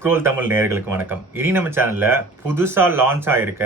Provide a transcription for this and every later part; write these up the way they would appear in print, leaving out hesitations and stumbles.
Scroll Tamil நேயர்களுக்கு வணக்கம். இனி நம்ம சேனல்ல புதுசா லான்ச் ஆயிருக்க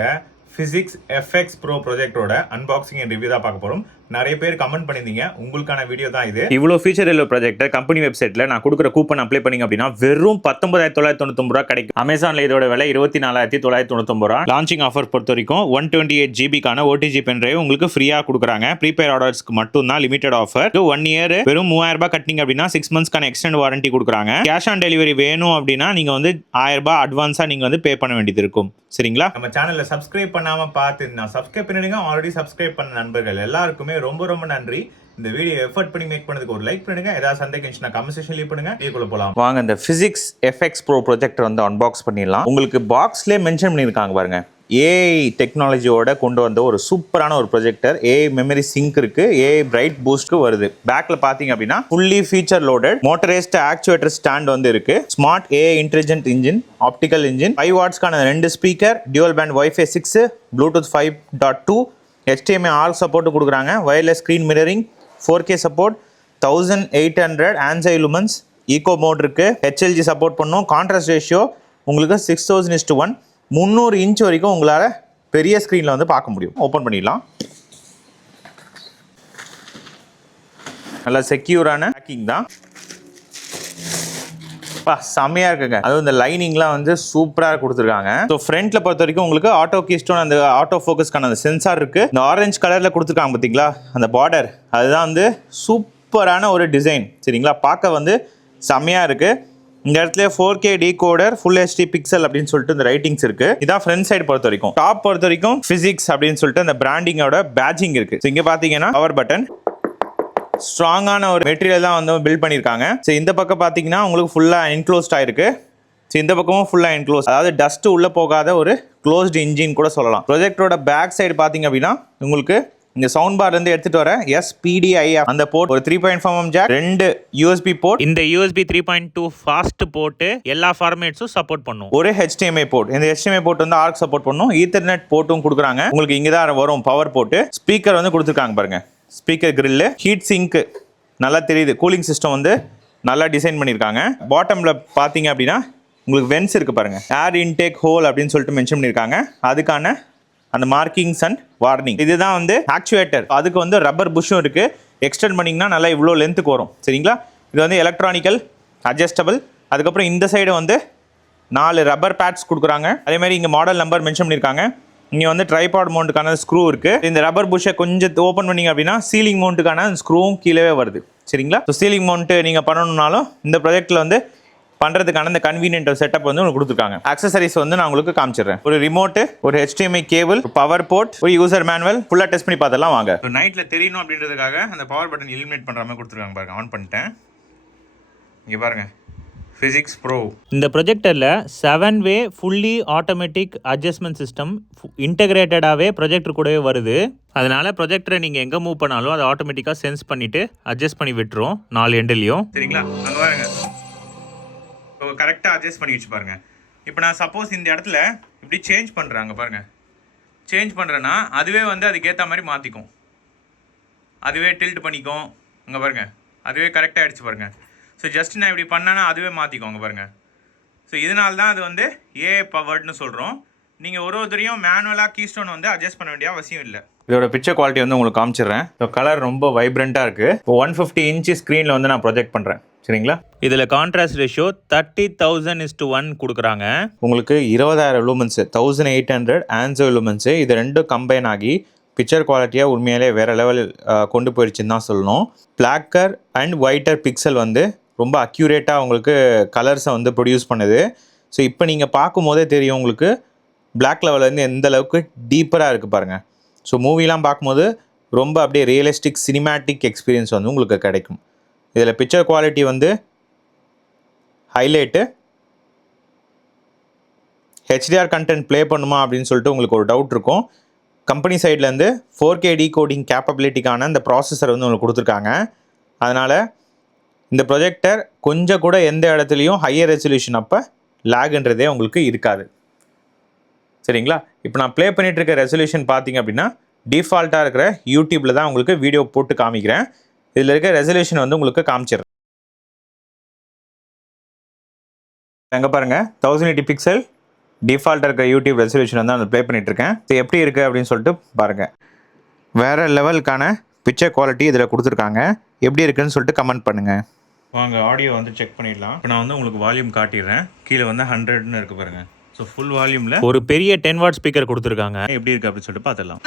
பிசிக்ஸ் எஃப்எக்ஸ் ப்ரோ ப்ராஜெக்டோட அன்பாக்சிங் அண்ட் ரிவ்யூ தான் பார்க்க போறோம். நிறைய பேர் கமெண்ட் பண்ணிருந்தீங்க, உங்களுக்கான வீடியோ தான் இது. இவ்வளோ ஃபீச்சர் உள்ள ப்ராஜெக்டர் கம்பெனி வெப்சைட்ல நான் கொடுக்குற கூப்பன் அப்ளை பண்ணிங்க அப்படின்னா வெறும் 19,999 ரூபா கிடைக்கும். அமேசான்ல இதோட விலை 24,999 ரூபா. லான்ச்சிங் ஆஃபர் பொறுத்த வரைக்கும் 128 ஜிபிக்கான ஓடிஜி பென் டிரைவ் உங்களுக்கு ஃப்ரீயா கொடுக்குறாங்க. ப்ரீபெய்ட் ஆர்டர்ஸ்க்கு மட்டும் தான் லிமிடெட் ஆஃபர். 1 இயர் வெறும் 3000 ரூபாய் கட்டிங்க அப்படின்னா 6 மந்த்ஸ்க்கான எக்ஸ்டெண்ட் வாரண்டி கொடுக்குறாங்க. கேஷ் ஆன் டெலிவரி வேணும் அப்படின்னா நீங்க வந்து 1000 ரூபாய் அட்வான்ஸா நீங்க வந்து பே பண்ண வேண்டியது இருக்கும். சரிங்களா? நம்ம சேனல்ல சப்ஸ்கிரைப் பண்ணாம பார்த்துனா சப்ஸ்கிரைப் பண்ணிடுங்க. ஆல்ரெடி சப்ஸ்கிரைப் பண்ண நண்பர்கள் எல்லாருக்குமே ரொம்ப ரொம்ப நன்றி. இந்த வீடியோ எஃபர்ட் பண்ணி மேக் பண்ணதுக்கு ஒரு லைக் பண்ணுங்க. ஏதாவது சந்தேகம் இருந்துச்சுனா கமெண்ட் செக்ஷன்ல லீவ் பண்ணுங்க. வீடியோக்குள்ள போலாம். வாங்க இந்த பிசிக்ஸ் எஃப்எக்ஸ் ப்ரோ ப்ராஜெக்டர் வந்து அன்பாக்ஸ் பண்ணிடலாம். உங்களுக்கு பாக்ஸ்லயே மென்ஷன் பண்ணியிருக்காங்க பாருங்க, ஏஐ டெக்னாலஜியோட கொண்டு வந்த ஒரு சூப்பரான ஒரு ப்ரொஜெக்டர். ஏஐ மெமரி சிங்க் இருக்கு, ஏஐ பிரைட் பூஸ்ட்க்கு வருது. பேக்ல பாத்தீங்க அப்படின்னா fully feature loaded motorised actuator stand வந்து இருக்கு. Smart AI intelligent engine, optical engine, 5 வாட்ஸ்க்கான 2 speaker, dual band wifi 6, Bluetooth 5.2, HDMI all support கொடுக்குறாங்க. Wireless screen mirroring, 4K support, 1800 ANSI lumens, eco mode இருக்கு, HLG சப்போர்ட் பண்ணும். Contrast ratio உங்களுக்கு 6000:1, 300 inch வரைக்கும் உங்களால் பெரிய ஸ்க்ரீனில் வந்து பார்க்க முடியும். ஓப்பன் பண்ணிடலாம். நல்லா செக்யூரான பேக்கிங் தான். செம்மையா இருக்குங்க. அதுவும் இந்த லைனிங்லாம் வந்து சூப்பராக கொடுத்துருக்காங்க. ஸோ ஃப்ரண்ட்ல பொறுத்த வரைக்கும் உங்களுக்கு ஆட்டோ கீஸ்டோன், அந்த ஆட்டோ ஃபோக்கஸ்க்கான அந்த சென்சார் இருக்கு. இந்த ஆரஞ்சு கலர்ல கொடுத்துருக்காங்க பார்த்தீங்களா, அந்த பார்டர், அதுதான் வந்து சூப்பரான ஒரு டிசைன். சரிங்களா? பார்க்க வந்து செம்மையா இருக்கு. இந்த இடத்துல 4K decoder, full HD pixel அப்படின்னு சொல்லிட்டு இந்த ரைட்டிங்ஸ் இருக்கு. இதான் ஃப்ரண்ட் சைடு பொறுத்த வரைக்கும். டாப் பொறுத்த வரைக்கும் பிசிக்ஸ் அப்படின்னு சொல்லிட்டு அந்த பிராண்டிங்கோட பேட்சிங் இருக்கு. இங்க பாத்தீங்கன்னா பவர் பட்டன், ஸ்ட்ராங்கான ஒரு மெட்டீரியல் தான் வந்து பில்ட் பண்ணியிருக்காங்க. ஸோ இந்த பக்கம் பார்த்தீங்கன்னா உங்களுக்கு ஃபுல்லாக என்க்ளோஸ்ட் ஆயிருக்கு. ஸோ இந்த பக்கமும் ஃபுல்லாக என்க்ளோஸ், அதாவது டஸ்ட் உள்ள போகாத ஒரு க்ளோஸ்டு இன்ஜின் கூட சொல்லலாம். ப்ரொஜெக்டரோட பேக் சைடு பார்த்தீங்க அப்படின்னா உங்களுக்கு இந்த சவுண்ட் பார் இருந்து எடுத்துட்டு வர SPDIF அந்த போர்ட், ஒரு 3.5mm ஜாக், 2 USB போர்ட், இந்த USB 3.2 ஃபாஸ்ட் போர்ட் எல்லா ஃபார்மேட்ஸும் சப்போர்ட் பண்ணும். ஒரு HDMI போர்ட், இந்த HDMI போர்ட் வந்து ஆர்க் சப்போர்ட் பண்ணும். ஈத்தர்நெட் போர்ட்டும் கொடுக்குறாங்க. உங்களுக்கு இங்கே தான் வரும் பவர் போர்ட். ஸ்பீக்கர் வந்து கொடுத்துருக்காங்க பாருங்க, ஸ்பீக்கர் கிரில், ஹீட் சிங்க் நல்லா தெரியுது. கூலிங் சிஸ்டம் வந்து நல்லா டிசைன் பண்ணியிருக்காங்க. பாட்டம்ல பார்த்தீங்க அப்படின்னா உங்களுக்கு வென்ஸ் இருக்கு பாருங்க, ஏர் இன்டேக் ஹோல் அப்படின்னு சொல்லிட்டு மென்ஷன் பண்ணியிருக்காங்க. அதுக்கான அந்த மார்க்கிங்ஸ் அண்ட் வார்னிங். இதுதான் வந்து ஆக்சுவேட்டர். அதுக்கு வந்து ரப்பர் புஷ்ஷும் இருக்கு. எக்ஸ்டெண்ட் பண்ணிங்கன்னா நல்லா இவ்வளோ லென்த்துக்கு வரும். சரிங்களா? இது வந்து எலக்ட்ரானிக்கல் அட்ஜஸ்டபிள். அதுக்கப்புறம் இந்த சைடு வந்து 4 ரப்பர் பேட்ஸ் கொடுக்குறாங்க. அதே மாதிரி இங்கே மாடல் நம்பர் மென்ஷன் பண்ணியிருக்காங்க. இங்கே வந்து ட்ரைபாட் மவுண்ட்டுக்கான ஸ்க்ரூ இருக்கு. இந்த ரப்பர் புஷ்ஷை கொஞ்சம் ஓப்பன் பண்ணீங்க அப்படின்னா சீலிங் மவுண்ட்டுக்கான ஸ்க்ரூவும் கீழே வருது. சரிங்களா? ஸோ சீலிங் மவுண்ட் நீங்கள் பண்ணணும்னாலும் இந்த ப்ராஜெக்ட்டில் வந்து பண்ணுறதுக்கான இந்த கன்வீனியன்ட் செட்டப் வந்து உங்களுக்கு கொடுத்துருக்காங்க. அக்சசரிஸ் வந்து நான் உங்களுக்கு காமிச்சிடுறேன். ஒரு ரிமோட்டு, ஒரு HDMI கேபிள், பவர் போர்ட், ஒரு யூசர் மேனுவல், ஃபுல்லாக டெஸ்ட் பண்ணி பார்த்தலாம் வாங்க. நைட்டில் தெரியணும் அப்படின்றதுக்காக அந்த பவர் பட்டன் இலிமினேட் பண்ணுற மாதிரி கொடுத்துருக்காங்க பாருங்க. ஆன் பண்ணிட்டேன். இங்கே பாருங்க, பிசிக்ஸ் ப்ரோ. இந்த ப்ரொஜெக்டரில் 7-வே ஃபுல்லி ஆட்டோமேட்டிக் அட்ஜஸ்ட்மெண்ட் சிஸ்டம் இன்டெகிரேட்டடாகவே ப்ரொஜெக்டர் கூடவே வருது. அதனால ப்ரொஜெக்டரை நீங்கள் எங்கே மூவ் பண்ணாலும் அதை ஆட்டோமேட்டிக்காக சென்ஸ் பண்ணிவிட்டு அட்ஜஸ்ட் பண்ணி விட்டுரும் 4 எண்ட்லையும். சரிங்களா? அங்கே பாருங்க, கரெக்டாக அட்ஜஸ்ட் பண்ணி வச்சு பாருங்க. இப்போ நான் சப்போஸ் இந்த இடத்துல இப்படி சேஞ்ச் பண்ணுறாங்க பாருங்க, சேஞ்ச் பண்ணுறேன்னா அதுவே வந்து அதுக்கேற்ற மாதிரி மாற்றிக்கும். அதுவே டில்ட் பண்ணிக்கும். அங்கே பாருங்க, அதுவே கரெக்டாக ஆகிடுச்சு பாருங்க. ஸோ ஜஸ்ட் நான் இப்படி பண்ணேன்னா அதுவே மாற்றிக்கும். அங்கே பாருங்க. ஸோ இதனால தான் அது வந்து ஏஐ பவர்ட்னு சொல்கிறோம். நீங்கள் ஒருத்தரையும் மேனுவலாக கீஸ்டோன் வந்து அட்ஜஸ்ட் பண்ண வேண்டிய அவசியம் இல்லை. இதோட பிக்சர் குவாலிட்டி வந்து உங்களுக்கு காமிச்சிடுறேன். ஸோ கலர் ரொம்ப வைப்ரண்ட்டாக இருக்குது. இப்போ 150 இன்ச் ஸ்க்ரீனில் வந்து நான் ப்ரொஜெக்ட் பண்ணுறேன். சரிங்களா? இதில் கான்ட்ராஸ்ட் ரேஷியோ 30,000:1 கொடுக்குறாங்க. உங்களுக்கு 20,000 லூமன்ஸ், 1800 ANSI lumens, இது ரெண்டும் கம்பைன் ஆகி பிக்சர் குவாலிட்டியாக உண்மையிலே வேறு லெவல் கொண்டு போயிடுச்சுன்னு தான் சொல்லணும். பிளாக்கர் அண்ட் ஒயிட்டர் பிக்சல் வந்து ரொம்ப அக்யூரேட்டாக உங்களுக்கு கலர்ஸை வந்து ப்ரொடியூஸ் பண்ணுது. ஸோ இப்போ நீங்கள் பார்க்கும் போதே தெரியும் உங்களுக்கு பிளாக் லெவல்லேருந்து எந்த அளவுக்கு டீப்பராக இருக்குது பாருங்கள். ஸோ மூவிலாம் பார்க்கும்போது ரொம்ப அப்படியே ரியலிஸ்டிக் சினிமேட்டிக் எக்ஸ்பீரியன்ஸ் வந்து உங்களுக்கு கிடைக்கும். இதில் பிக்சர் குவாலிட்டி வந்து ஹைலைட்டு. HDR கண்டென்ட் ப்ளே பண்ணுமா அப்படின்னு சொல்லிட்டு உங்களுக்கு ஒரு டவுட் இருக்கும். கம்பெனி சைட்லேருந்து 4K டீகோடிங் கேப்பபிலிட்டிக்கான இந்த ப்ராசஸர் வந்து உங்களுக்கு கொடுத்துருக்காங்க. அதனால் இந்த ப்ரொஜெக்டர் கொஞ்சம் கூட எந்த இடத்துலையும் ஹையர் ரெசல்யூஷன் அப்போ லேக்ன்றதே உங்களுக்கு இருக்காது. சரிங்களா? இப்போ நான் ப்ளே பண்ணிகிட்டு இருக்க ரெசல்யூஷன் பார்த்தீங்க அப்படின்னா டிஃபால்ட்டாக இருக்கிற யூடியூப்பில் தான் உங்களுக்கு வீடியோ போட்டு காமிக்கிறேன். இதில் இருக்க ரெசல்யூஷன் வந்து உங்களுக்கு காமிச்சிடுறேன். எங்கே பாருங்கள் 1080 பிக்சல் டிஃபால்ட்டாக இருக்க யூடியூப் ரெசல்யூஷன் வந்து அந்த ப்ளே பண்ணிகிட்ருக்கேன். இது எப்படி இருக்குது அப்படின்னு சொல்லிட்டு பாருங்கள். வேறு லெவலுக்கான பிக்சர் குவாலிட்டி இதில் கொடுத்துருக்காங்க. எப்படி இருக்குன்னு சொல்லிட்டு கமெண்ட் பண்ணுங்கள். வாங்க ஆடியோ வந்து செக் பண்ணிடலாம். இப்போ நான் வந்து உங்களுக்கு வால்யூம் காட்டிடுறேன். கீழே வந்து 100ன்னு இருக்குது பாருங்கள். ஸோ ஃபுல் வால்யூமில் ஒரு பெரிய 10 வாட் ஸ்பீக்கர் கொடுத்துருக்காங்க. எப்படி இருக்குது அப்படின்னு சொல்லிட்டு பார்த்துடலாம்.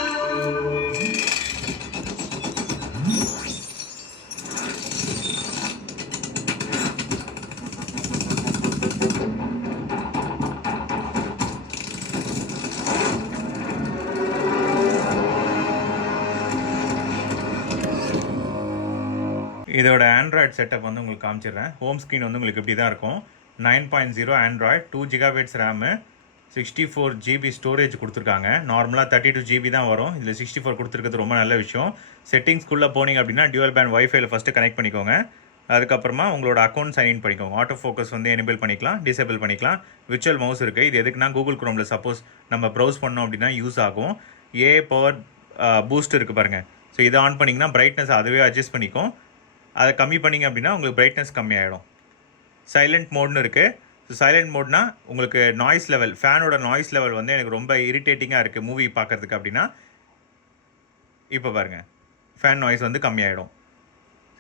இதோட ஆண்ட்ராய்ட் செட்டப் வந்து உங்களுக்கு காமிச்சிடுறேன். ஹோம் ஸ்க்ரீன் வந்து உங்களுக்கு இப்படி தான் இருக்கும். 9.0 Android, 2 GB RAM, 64 GB storage கொடுத்துருக்காங்க. நார்மலாக 32 GB தான் வரும். இதில் 64 கொடுத்துருக்கிறது ரொம்ப நல்ல விஷயம். செட்டிங்ஸ்குள்ளே போனீங்க அப்படின்னா டியூவல் பேண்ட் வைஃபைல ஃபஸ்ட்டு கனெக்ட் பண்ணிக்கோங்க. அதுக்கப்புறமா உங்களோட அக்கௌண்ட் சைன்இன் பண்ணிக்கோங்க. ஆட்டோ ஃபோக்கஸ் வந்து எனேபிள் பண்ணிக்கலாம், டிசேபிள் பண்ணிக்கலாம். விர்ச்சுவல் மவுஸ் இருக்குது. இது எதுக்குன்னா கூகுள் குரோமில் சப்போஸ் நம்ம ப்ரௌஸ் பண்ணோம் அப்படின்னா யூஸ் ஆகும். பவர் பூஸ்ட் இருக்குது பாருங்கள். ஸோ இதை ஆன் பண்ணிங்கன்னா பிரைட்னஸ் அதுவே அட்ஜஸ்ட் பண்ணிக்கும். அதை கம்மி பண்ணிங்க அப்படின்னா உங்களுக்கு பிரைட்னஸ் கம்மியாகிடும். சைலண்ட் மோட்னு இருக்குது. ஸோ சைலண்ட் மோட்னா உங்களுக்கு நாய்ஸ் லெவல், ஃபேனோட நாய்ஸ் லெவல் வந்து எனக்கு ரொம்ப இரிட்டேட்டிங்காக இருக்குது மூவி பார்க்குறதுக்கு அப்படின்னா இப்போ பாருங்கள் ஃபேன் நாய்ஸ் வந்து கம்மியாகிடும்.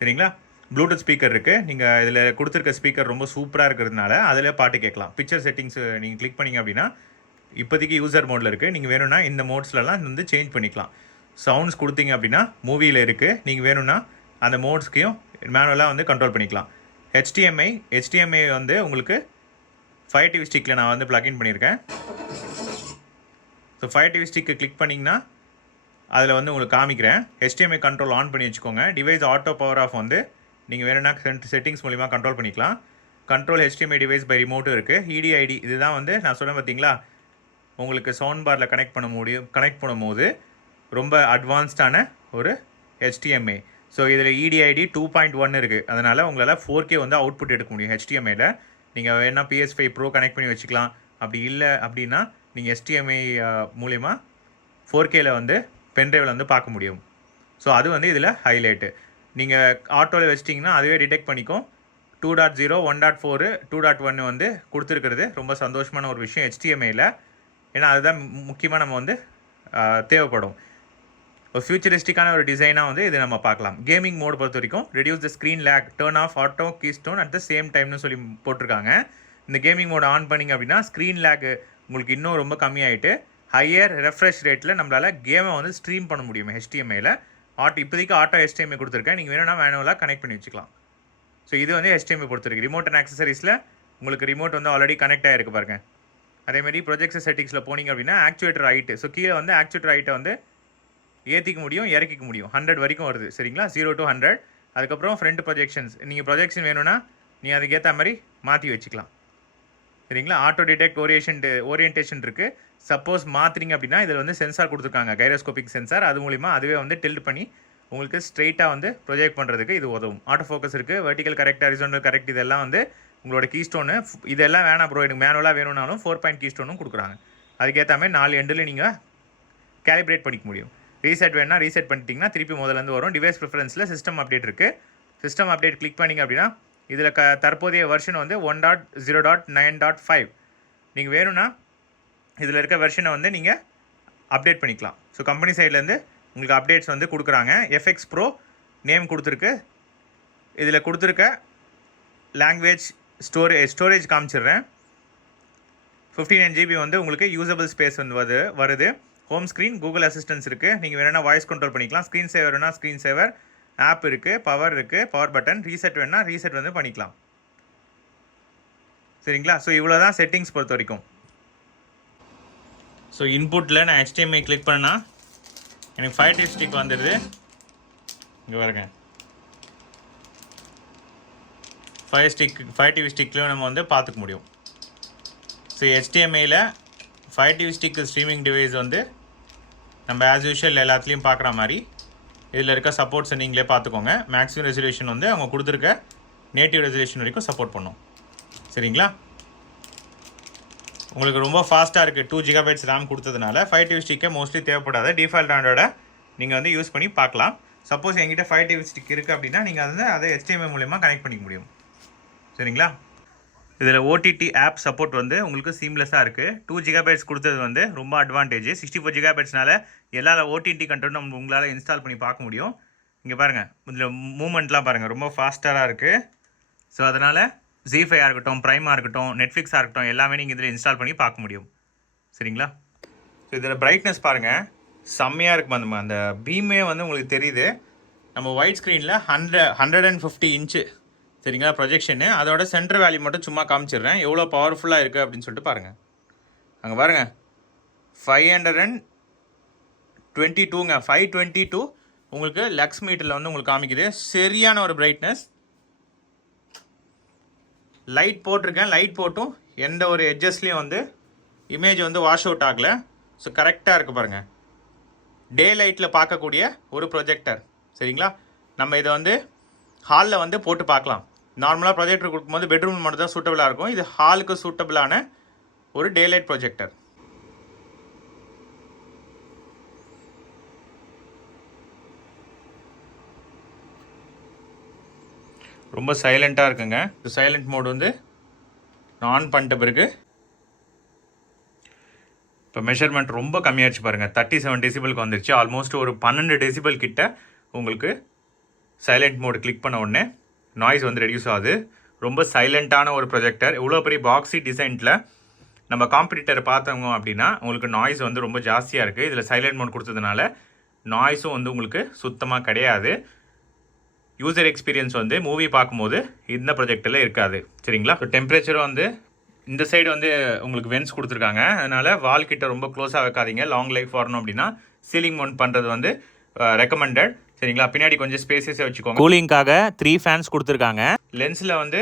சரிங்களா? ப்ளூடூத் ஸ்பீக்கர் இருக்குது. நீங்கள் இதில் கொடுத்துருக்க ஸ்பீக்கர் ரொம்ப சூப்பராக இருக்கிறதுனால அதில் பாட்டு கேட்கலாம். பிக்சர் செட்டிங்ஸ் நீங்கள் கிளிக் பண்ணிங்க அப்படின்னா இப்போதைக்கு யூசர் மோடில் இருக்குது. நீங்கள் வேணும்னா இந்த மோட்ஸ்லலாம் வந்து சேஞ்ச் பண்ணிக்கலாம். சவுண்ட்ஸ் கொடுத்தீங்க அப்படின்னா மூவியில் இருக்குது. நீங்கள் வேணும்னா அந்த மோட்ஸ்க்கையும் மேனுவலாக வந்து கண்ட்ரோல் பண்ணிக்கலாம். HDMI வந்து உங்களுக்கு 5 TV ஸ்டிக்கில் நான் வந்து ப்ளக்இன் பண்ணியிருக்கேன். ஸோ 5 TV ஸ்டிக்கு கிளிக் பண்ணிங்கன்னா அதில் வந்து உங்களுக்கு காமிக்கிறேன். HDMI கண்ட்ரோல் ஆன் பண்ணி வச்சுக்கோங்க. டிவைஸ் ஆட்டோ பவர் ஆஃப் வந்து நீங்கள் வேணும்னா செட்டிங்ஸ் மூலிமா கண்ட்ரோல் பண்ணிக்கலாம். கண்ட்ரோல் HDMI டிவைஸ் பை ரிமோட்டும் இருக்குது. EDID இதுதான் வந்து நான் சொன்னேன் பார்த்தீங்களா, உங்களுக்கு சவுண்ட் பாரில் கனெக்ட் பண்ணும்போது ரொம்ப அட்வான்ஸ்டான ஒரு HDMI. ஸோ இதில் EDID 2.1 இருக்குது. அதனால் உங்களால் 4K வந்து அவுட்புட் எடுக்க முடியும் HDMIயில். நீங்கள் வேணா PS5 Pro கனெக்ட் பண்ணி வச்சுக்கலாம். அப்படி இல்லை அப்படின்னா நீங்கள் HDMI மூலிமா 4Kயில் வந்து பென்ட்ரைவில் வந்து பார்க்க முடியும். ஸோ அது வந்து இதில் ஹைலைட்டு. நீங்கள் ஆட்டோவில் வச்சிட்டிங்கன்னா அதுவே டிடெக்ட் பண்ணிக்கும். 2.0, 1.4, 2.1 வந்து கொடுத்துருக்கிறது ரொம்ப சந்தோஷமான ஒரு விஷயம் HDMIயில். ஏன்னா அதுதான் முக்கியமாக நம்ம வந்து தேவைப்படும். ஒரு ஃபியூச்சரிஸ்டிக்கான ஒரு டிசைனாக வந்து இது நம்ம பார்க்கலாம். கேமிங் மோட் பொறுத்த வரைக்கும் reduce the screen lag, turn off auto keystone at the same டைம்னு சொல்லி போட்டிருக்காங்க. இந்த கேமிங் மோட் ஆன் பண்ணிங்க அப்படின்னா ஸ்க்ரீன் லேக் உங்களுக்கு இன்னும் ரொம்ப கம்மியாகிட்டு ஹையர் ரெஃப்ரெஷ் ரேட்டில் நம்மளால் கேமை வந்து ஸ்ட்ரீம் பண்ண முடியும் HDMIயில். இப்போதைக்கு ஆட்டோ HDMI கொடுத்துருக்கேன். நீங்கள் வேணும்னா மேனுவலாக கனெக்ட் பண்ணி வச்சுக்கலாம். ஸோ இது வந்து HDMI பொறுத்திருக்கு. ரிமோட் அண்ட் ஆக்சசரிஸில் உங்களுக்கு ரிமோட் வந்து ஆல்ரெடி கனெக்ட் ஆகிருக்கு பாருங்கள். அதேமாதிரி ப்ரொஜெக்டர் செட்டிங்ஸில் போனீங்க அப்படின்னா ஆக்சுவேட்டர் ஹைட்டு, ஸோ கீழே வந்து ஆக்சுவேட்டர் ஹைட்டை வந்து ஏற்றிக்க முடியும், இறக்கிக்க முடியும். 100 வரைக்கும் வருது. சரிங்களா? 0 to 100. அதுக்கப்புறம் ஃப்ரண்ட் ப்ரொஜெக்ஷன்ஸ், நீங்கள் ப்ரொஜெக்ஷன் வேணும்னா நீங்கள் அதுக்கேற்ற மாதிரி மாற்றி வச்சுக்கலாம். சரிங்களா? ஆட்டோ டிடெக்ட் ஓரியன்டேஷன் இருக்குது. சப்போஸ் மாற்றுறீங்க அப்படின்னா இதில் வந்து சென்சார் கொடுத்துருக்காங்க, கைரோஸ்கோபிக் சென்சார். அது மூலிமா அதுவே வந்து டில்ட் பண்ணி உங்களுக்கு ஸ்ட்ரெயிட்டாக வந்து ப்ரொஜெக்ட் பண்ணுறதுக்கு இது உதவும். ஆட்டோ ஃபோக்கஸ் இருக்குது, வெர்டிக்கல் கரெக்ட், ஹரிசாண்டல் கரெக்ட், இதெல்லாம் வந்து உங்களோட கீஸ்டோனு. இதெல்லாம் வேணாம் ப்ரோ எனக்கு மேனுவலாக வேணும்னாலும் 4 பாயிண்ட் கீஸ்டோனும் கொடுக்குறாங்க. அதுக்கேற்ற மாதிரி 4 எண்டில் நீங்கள் கேலிப்ரேட் பண்ணிக்க முடியும். ரீசெட் வேணா ரீசெட் பண்ணிட்டீங்கன்னா திருப்பி முதலேருந்து வரும். டிவைஸ் ப்ரிஃபரன்ஸில் சிஸ்டம் அப்டேட் இருக்குது. சிஸ்டம் அப்டேட் கிளிக் பண்ணிங்க அப்படின்னா இதில் தற்போதைய வெர்ஷன் வந்து 1.0.9.5. நீங்கள் வேணும்னா இதில் இருக்க வெர்ஷனை வந்து நீங்கள் அப்டேட் பண்ணிக்கலாம். ஸோ கம்பெனி சைட்லேருந்து உங்களுக்கு அப்டேட்ஸ் வந்து கொடுக்குறாங்க. FX Pro நேம் கொடுத்துருக்கு. இதில் கொடுத்துருக்க லாங்குவேஜ் ஸ்டோரேஜ் காமிச்சிடுறேன். 59 GB வந்து உங்களுக்கு யூசபிள் ஸ்பேஸ் வந்து வருது. ஹோம் ஸ்க்ரீன், கூகுள் அசிஸ்டன்ஸ் இருக்குது. நீங்கள் வேணும்னா வாய்ஸ் கண்ட்ரோல் பண்ணிக்கலாம். ஸ்க்ரீன் சேவர் வேணால் ஸ்க்ரீன் சேவர், ஆப் இருக்குது, பவர் இருக்குது, பவர் பட்டன், ரீசெட் வேணால் ரீசெட் வந்து பண்ணிக்கலாம். சரிங்களா? ஸோ இவ்வளோ தான் செட்டிங்ஸ் பொறுத்த வரைக்கும். ஸோ இன்புட்டில் நான் HDMI கிளிக் பண்ணால் எனக்கு 5 TV ஸ்டிக் வந்துடுது. இங்கே பாருங்க, 5 TV ஸ்டிக்லையும் நம்ம வந்து பார்த்துக்க முடியும். ஸோ HDMIயில் 5 TV ஸ்டிக் ஸ்ட்ரீமிங் டிவைஸ் வந்து நம்ம ஆஸ் யூஷுவல் எல்லாத்துலேயும் பார்க்குற மாதிரி இதில் இருக்க சப்போர்ட்ஸை நீங்களே பார்த்துக்கோங்க. மேக்ஸிமம் ரெசல்யூஷன் வந்து அவங்க கொடுத்துருக்க நேட்டிவ் ரெசல்யூஷன் வரைக்கும் சப்போர்ட் பண்ணும். சரிங்களா? உங்களுக்கு ரொம்ப ஃபாஸ்ட்டாக இருக்குது. 2 GB RAM கொடுத்ததுனால 5 TV ஸ்டிக்கே மோஸ்ட்லி தேவைப்படாத டிஃபால்ட் ஆண்டோட நீங்கள் வந்து யூஸ் பண்ணி பார்க்கலாம். சப்போஸ் எங்கிட்ட 5 TV ஸ்டிக் இருக்குது அப்படின்னா நீங்கள் அதை HDMI மூலமாக கனெக்ட் பண்ணிக்க முடியும். சரிங்களா? இதில் ஓடிடி ஆப் சப்போர்ட் வந்து உங்களுக்கு சீம்லெஸ்ஸாக இருக்குது. 2 GB கொடுத்தது வந்து ரொம்ப அட்வான்டேஜ். 64 GB எல்லா ஓடிடி கண்டென்ட்டும் உங்களால் இன்ஸ்டால் பண்ணி பார்க்க முடியும். இங்கே பாருங்கள், இதில் மூமெண்ட்லாம் பாருங்கள், ரொம்ப ஃபாஸ்ட்டாக இருக்குது. ஸோ அதனால் ஜீஃபையாக இருக்கட்டும், ப்ரைமாக இருக்கட்டும், நெட்ஃப்ளிக்ஸாக இருக்கட்டும், எல்லாமே நீங்கள் இதில் இன்ஸ்டால் பண்ணி பார்க்க முடியும். சரிங்களா? ஸோ இதில் பிரைட்னஸ் பாருங்கள், செம்மையாக இருக்கும். அந்த பீமே வந்து உங்களுக்கு தெரியுது. நம்ம ஒயிட் ஸ்க்ரீனில் 150 இன்ச்சு சரிங்களா ப்ரொஜெக்ஷனு. அதோட சென்டர் வேல்யூ மட்டும் சும்மா காமிச்சிடுறேன், எவ்வளோ பவர்ஃபுல்லாக இருக்குது அப்படின்னு சொல்லிட்டு பாருங்கள். அங்கே பாருங்கள், 522ங்க, 522 உங்களுக்கு லக்ஸ் மீட்டரில் வந்து உங்களுக்கு காமிக்குது. சரியான ஒரு பிரைட்னஸ். லைட் போட்டிருக்கேன், லைட் போட்டும் எந்த ஒரு எட்ஜஸ்லேயும் வந்து இமேஜ் வந்து வாஷ் அவுட் ஆகலை. ஸோ கரெக்டாக இருக்குது பாருங்கள். டே லைட்டில் பார்க்கக்கூடிய ஒரு ப்ரொஜெக்டர். சரிங்களா? நம்ம இதை வந்து ஹாலில் வந்து போட்டு பார்க்கலாம். நார்மலாக ப்ரொஜெக்டர் கொடுக்கும்போது பெட்ரூம் மட்டும் தான் சூட்டபிளாக இருக்கும். இது ஹாலுக்கு சூட்டபிளான ஒரு டே லைட் ப்ரொஜெக்டர். ரொம்ப சைலண்ட்டாக இருக்குங்க. சைலண்ட் மோட் வந்து நான் ஆன் பண்ணிட்ட பிறகு இப்போ மெஷர்மெண்ட் ரொம்ப கம்மியாகிடுச்சு பாருங்கள். 37 டெசிபலுக்கு வந்துருச்சு. ஆல்மோஸ்ட் ஒரு 12 டெசிபல் கிட்ட உங்களுக்கு சைலண்ட் மோடு கிளிக் பண்ண உடனே நாய்ஸ் வந்து ரெடியூஸ் ஆகுது. ரொம்ப சைலண்ட்டான ஒரு ப்ரொஜெக்டர். இவ்வளோ பெரிய பாக்ஸி டிசைனில் நம்ம காம்படிட்டரை பார்த்தவங்க அப்படின்னா உங்களுக்கு நாய்ஸ் வந்து ரொம்ப ஜாஸ்தியாக இருக்குது. இதில் சைலண்ட் மோட் கொடுத்ததுனால நாய்ஸும் வந்து உங்களுக்கு சுத்தமாக கிடையாது. யூசர் எக்ஸ்பீரியன்ஸ் வந்து மூவி பார்க்கும்போது இந்த ப்ரொஜெக்டில் இருக்காது. சரிங்களா? இப்போ டெம்பரேச்சரும் வந்து இந்த சைடு வந்து உங்களுக்கு வென்ஸ் கொடுத்துருக்காங்க. அதனால் வால் கிட்ட ரொம்ப க்ளோஸாக வைக்காதீங்க. லாங் லைஃப் வரணும் அப்படின்னா சீலிங் மவுண்ட் பண்ணுறது வந்து ரெக்கமெண்டட். சரிங்களா? பின்னாடி கொஞ்சம் ஸ்பேசஸே வச்சுக்கோங்க. கூலிங்காக 3 ஃபேன்ஸ் கொடுத்துருக்காங்க. லென்ஸில் வந்து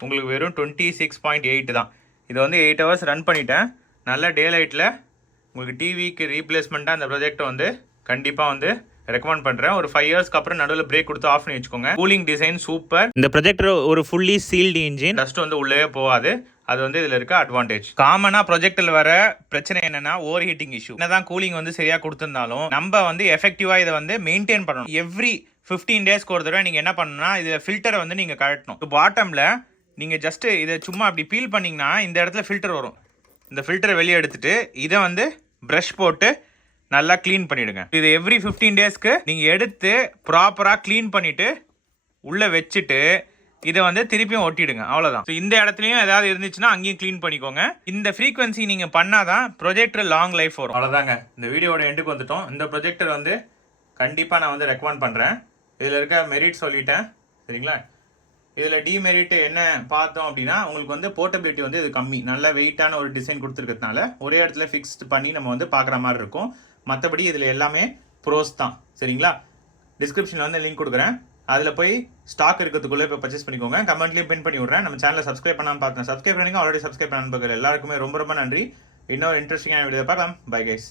உங்களுக்கு வெறும் 26.8 தான். இதை வந்து 8 ஹவர்ஸ் ரன் பண்ணிட்டேன். நல்ல டே லைட்டில் உங்களுக்கு டிவிக்கு ரீப்ளேஸ்மெண்ட்டாக அந்த ப்ரொஜெக்டை வந்து கண்டிப்பாக வந்து ரெக்கமெண்ட் பண்ணுறேன். ஒரு 5 இயர்ஸ்க்கு அப்புறம் நடுவில் பிரேக் கொடுத்து ஆஃப் பண்ணி வச்சுக்கோங்க. Cooling design super. இந்த ப்ரொஜெக்டர் ஒரு ஃபுல்லி சீல்டு இன்ஜின். டஸ்ட் வந்து உள்ளே போகாது. அது வந்து இதில் இருக்க அட்வான்டேஜ். காமனாக ப்ரொஜெக்டில் வர பிரச்சனை என்னன்னா ஓவர் ஹீட்டிங் இஷ்யூ. என்னதான் கூலிங் வந்து சரியாக கொடுத்துருந்தாலும் நம்ம வந்து எஃபெக்டிவாக இதை வந்து மெயின்டைன் பண்ணணும். எவ்ரி 15 டேஸ்க்கு ஒரு தடவை நீங்கள் என்ன பண்ணணும்னா இதில் ஃபில்டரை வந்து நீங்கள் கழட்டணும். பாட்டமில் நீங்கள் ஜஸ்ட்டு இதை சும்மா அப்படி பீல் பண்ணிங்கன்னா இந்த இடத்துல ஃபில்டர் வரும். இந்த ஃபில்டரை வெளியே எடுத்துட்டு இதை வந்து ப்ரஷ் போட்டு நல்லா க்ளீன் பண்ணிவிடுங்க. இது எவ்ரி 15 டேஸ்க்கு நீங்கள் எடுத்து ப்ராப்பராக க்ளீன் பண்ணிவிட்டு உள்ளே வச்சுட்டு இதை வந்து திருப்பியும் ஒட்டிடுங்க. அவ்வளோதான். ஸோ இந்த இடத்துலையும் ஏதாவது இருந்துச்சுன்னா அங்கேயும் க்ளீன் பண்ணிக்கோங்க. இந்த ஃப்ரீக்வன்சி நீங்கள் பண்ணாதான் ப்ரொஜெக்டர் லாங் லைஃப் வரும். அவ்வளோதாங்க. இந்த வீடியோட எண்டுக்கு வந்துட்டோம். இந்த ப்ரொஜெக்டர் வந்து கண்டிப்பாக நான் வந்து ரெக்கமெண்ட் பண்ணுறேன். இதில் இருக்க மெரிட் சொல்லிட்டேன். சரிங்களா? இதில் டிமெரிட் என்ன பார்த்தோம் அப்படின்னா உங்களுக்கு வந்து போர்ட்டபிலிட்டி வந்து இது கம்மி. நல்ல வெயிட்டான ஒரு டிசைன் கொடுத்துருக்கிறதுனால ஒரே இடத்துல ஃபிக்ஸ்ட் பண்ணி நம்ம வந்து பார்க்குற மாதிரி இருக்கும். மற்றபடி இதில் எல்லாமே ப்ரோஸ் தான். சரிங்களா? டிஸ்கிரிப்ஷனில் வந்து லிங்க் கொடுக்குறேன். அதில் போய் ஸ்டாக் இருக்கிறதுக்குள்ளே இப்போ பர்ச்சேஸ் பண்ணிக்கோங்க. கமெண்ட்லேயும் பின் பண்ணி விட்றேன். நம்ம சேனலை சப்ஸ்கிரைப் பண்ணாமல் பார்த்தேன். சப்ஸ்கிரைப் பண்ணிங்க. ஆல்ரெடி சப்ஸ்கிரைப் பண்ண நண்பர்கள் எல்லாருக்குமே ரொம்ப ரொம்ப நன்றி. இன்னொரு இன்ட்ரெஸ்டிங்கான வீடியோ பார்க்கலாம். Bye guys.